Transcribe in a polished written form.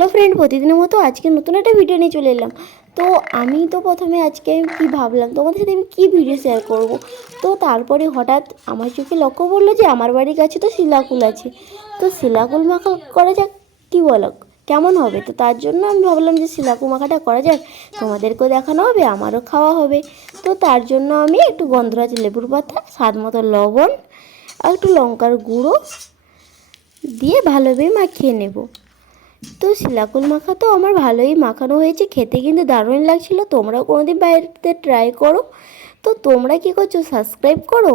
Hello friend, প্রতিদিনের মতো আজকে নতুন একটা ভিডিও নিয়ে চলে এলাম। তো আমি তো প্রথমে আজকে কি ভাবলাম তোমাদের সাথে আমি কী ভিডিও শেয়ার করব। তো তারপরে হঠাৎ আমার চোখে লক্ষ্য পড়লো যে আমার বাড়ির কাছে তো শিলাকুল আছে। তো শিলাকুল মাখা করা যাক, কী বলো কেমন হবে? তো তার জন্য আমি ভাবলাম যে শিলাকুল মাখাটা করা যাক, তোমাদেরকেও দেখানো হবে, আমারও খাওয়া হবে। তো তার জন্য আমি একটু গন্ধরাজ লেবুর পাতা, স্বাদ মতো লবণ আর একটু লঙ্কার গুঁড়ো দিয়ে ভালোভাবে মাখিয়ে নেব। তো শিলাকুল মাখা তো আমার ভালোই মাখানো হয়েছে, খেতে কিন্তু দারুণ লাগছিল। তোমরাও কোনোদিন বাড়িতে ট্রাই করো। তো তোমরা কী করছো? সাবস্ক্রাইব করো।